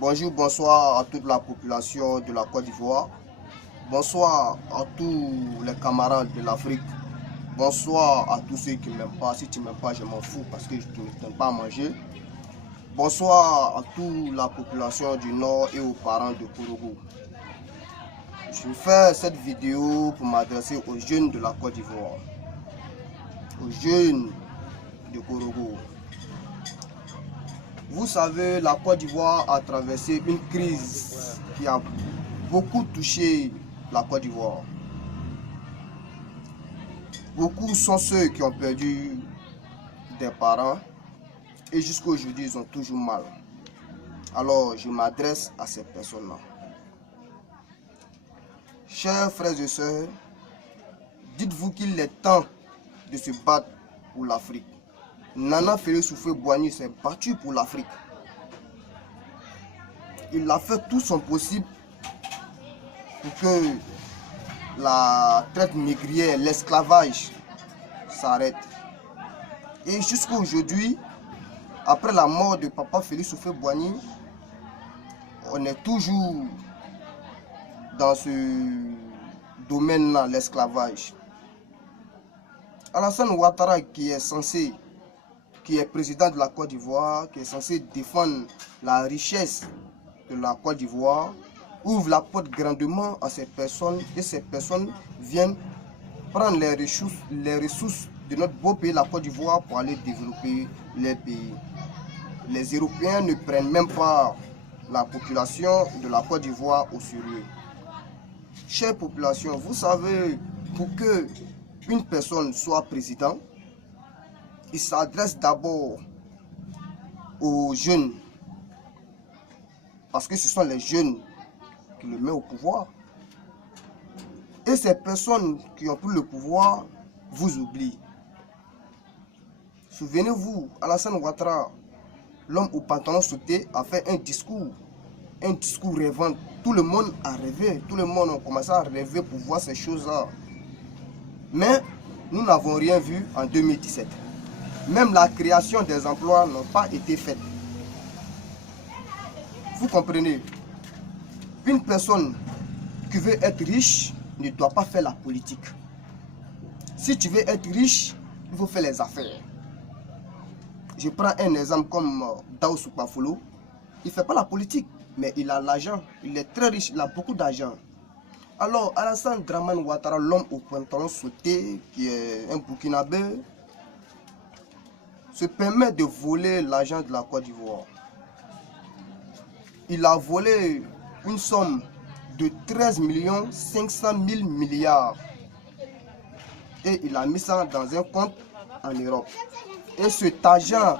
Bonjour, bonsoir à toute la population de la Côte d'Ivoire. Bonsoir à tous les camarades de l'Afrique. Bonsoir à tous ceux qui ne m'aiment pas. Si tu ne m'aimes pas, je m'en fous parce que je ne t'aime pas à manger. Bonsoir à toute la population du Nord et aux parents de Kourougou. Je fais cette vidéo pour m'adresser aux jeunes de la Côte d'Ivoire, aux jeunes de Kourougou. Vous savez, la Côte d'Ivoire a traversé une crise qui a beaucoup touché la Côte d'Ivoire. Beaucoup sont ceux qui ont perdu des parents et jusqu'à aujourd'hui, ils ont toujours mal. Alors, je m'adresse à ces personnes-là. Chers frères et sœurs, dites-vous qu'il est temps de se battre pour l'Afrique. Nana Félix Houphouët-Boigny s'est battu pour l'Afrique. Il a fait tout son possible pour que la traite négrière, l'esclavage s'arrête. Et jusqu'à aujourd'hui, après la mort de papa Félix Houphouët-Boigny, on est toujours dans ce domaine-là, l'esclavage. Alassane Ouattara, qui est président de la Côte d'Ivoire, qui est censé défendre la richesse de la Côte d'Ivoire, ouvre la porte grandement à ces personnes et ces personnes viennent prendre les ressources de notre beau pays, la Côte d'Ivoire, pour aller développer les pays. Les Européens ne prennent même pas la population de la Côte d'Ivoire au sérieux. Chère population, vous savez, pour que une personne soit président, il s'adresse d'abord aux jeunes, parce que ce sont les jeunes qui le mettent au pouvoir. Et ces personnes qui ont pris le pouvoir vous oublient. Souvenez-vous, Alassane Ouattara, l'homme au pantalon sauté, a fait un discours rêvant. Tout le monde a rêvé, tout le monde a commencé à rêver pour voir ces choses-là. Mais nous n'avons rien vu en 2017. Même la création des emplois n'a pas été faite. Vous comprenez? Une personne qui veut être riche ne doit pas faire la politique. Si tu veux être riche, il faut faire les affaires. Je prends un exemple comme Daoussou Bafolo. Il ne fait pas la politique, mais il a l'argent. Il est très riche, il a beaucoup d'argent. Alors, Alassane Dramane Ouattara, l'homme au pantalon sauté, qui est un Burkinabé, se permet de voler l'argent de la Côte d'Ivoire. Il a volé une somme de 13 500 000 milliards. Et il a mis ça dans un compte en Europe. Et cet argent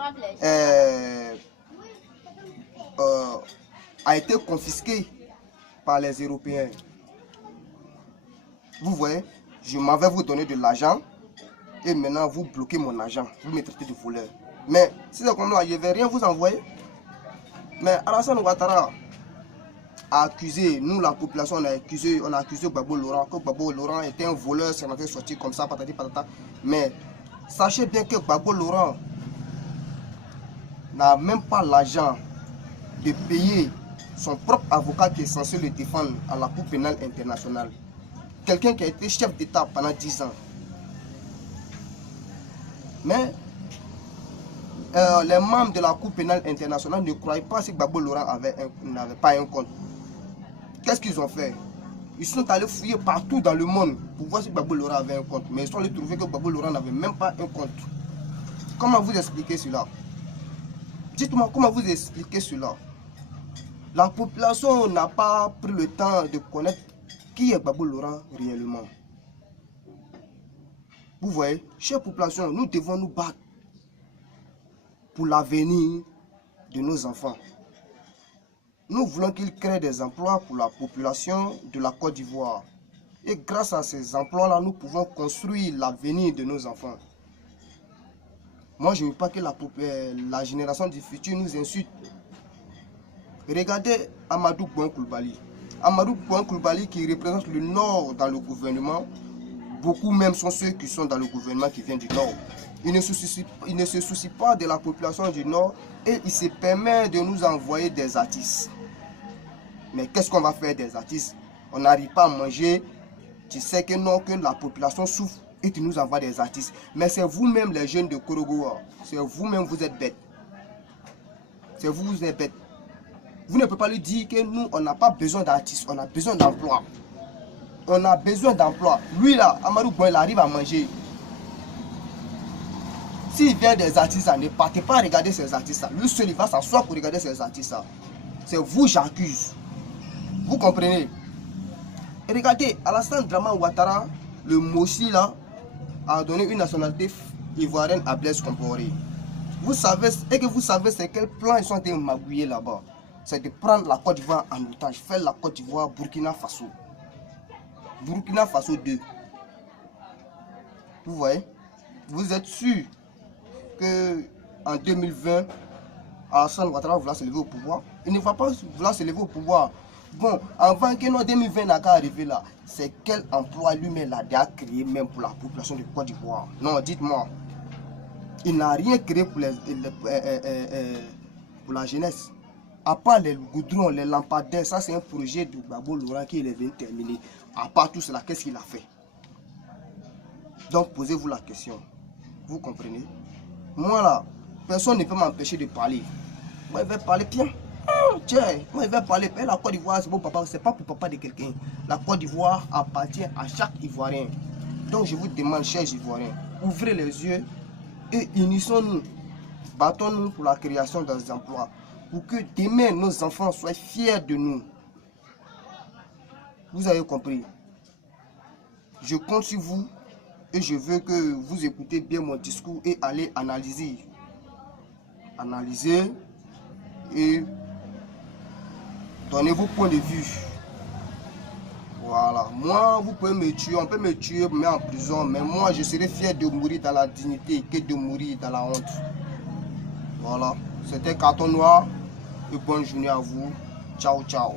a été confisqué par les Européens. Vous voyez, je m'en vais vous donner de l'argent et maintenant vous bloquez mon argent. Vous me traitez de voleur. Mais si c'est comme là, je ne vais rien vous envoyer. Mais Alassane Ouattara a accusé, nous la population, on a accusé Gbagbo Laurent, que Gbagbo Laurent était un voleur, ça n'avait sorti comme ça, patati patata. Mais sachez bien que Gbagbo Laurent n'a même pas l'argent de payer son propre avocat qui est censé le défendre à la Cour pénale internationale. Quelqu'un qui a été chef d'État pendant 10 ans. Mais les membres de la Cour pénale internationale ne croyaient pas si Gbagbo Laurent n'avait pas un compte. Qu'est-ce qu'ils ont fait? Ils sont allés fouiller partout dans le monde pour voir si Gbagbo Laurent avait un compte. Mais ils sont allés trouver que Gbagbo Laurent n'avait même pas un compte. Comment vous expliquer cela? Dites-moi, comment vous expliquez cela? La population n'a pas pris le temps de connaître qui est Gbagbo Laurent réellement. Vous voyez, chère population, nous devons nous battre pour l'avenir de nos enfants. Nous voulons qu'ils créent des emplois pour la population de la Côte d'Ivoire. Et grâce à ces emplois-là, nous pouvons construire l'avenir de nos enfants. Moi, je ne veux pas que la génération du futur nous insulte. Regardez Amadou Bouan Coulibaly. Amadou Bouan Coulibaly qui représente le Nord dans le gouvernement. Beaucoup même sont ceux qui sont dans le gouvernement qui viennent du Nord. Il ne se soucie pas de la population du Nord et il se permet de nous envoyer des artistes. Mais qu'est-ce qu'on va faire des artistes? On n'arrive pas à manger. Tu sais que non, que la population souffre et tu nous envoies des artistes. Mais c'est vous-même les jeunes de Korogo. C'est vous-même, vous êtes bêtes. C'est vous, vous êtes bêtes. Vous ne pouvez pas lui dire que nous, on n'a pas besoin d'artistes, on a besoin d'emploi. On a besoin d'emploi. Lui là, Amadou Bon, il arrive à manger. S'il vient des artistes, ne partez pas regarder ces artistes. Lui seul, il va s'asseoir pour regarder ces artistes. C'est vous, j'accuse. Vous comprenez? Et regardez, Alassane Draman Ouattara, le Mossi là, a donné une nationalité ivoirienne à Blaise Compaoré. Vous savez, et que vous savez c'est quel plan ils sont en train de magouiller là-bas. C'est de prendre la Côte d'Ivoire en otage, faire la Côte d'Ivoire Burkina Faso. Burkina Faso 2. Vous voyez? Vous êtes sûr que en 2020, Alassane Ouattara va vouloir se lever au pouvoir? Il ne va pas vouloir se lever au pouvoir. Bon, avant que non 2020 n'a qu'à arriver là, c'est quel emploi lui-même a déjà créé même pour la population de Côte d'Ivoire? Non, dites-moi. Il n'a rien créé pour, pour la jeunesse. À part les goudrons, les lampadaires, ça c'est un projet de Gbagbo Laurent qui est venu terminer. À part tout cela, qu'est-ce qu'il a fait? Donc posez-vous la question. Vous comprenez? Moi là, personne ne peut m'empêcher de parler. Moi je vais parler bien. Tiens, moi je vais parler. La Côte d'Ivoire, c'est pour papa, c'est pas pour papa de quelqu'un. La Côte d'Ivoire appartient à chaque Ivoirien. Donc je vous demande, chers Ivoiriens, ouvrez les yeux et unissons-nous. Battons-nous pour la création des emplois. Pour que demain nos enfants soient fiers de nous. Vous avez compris? Je compte sur vous et je veux que vous écoutez bien mon discours et allez analyser. Analysez et donnez vos points de vue. Voilà. Moi, vous pouvez me tuer, on peut me tuer, me mettre en prison, mais moi, je serai fier de mourir dans la dignité que de mourir dans la honte. Voilà. C'était Carton Noir et bonne journée à vous. Ciao, ciao.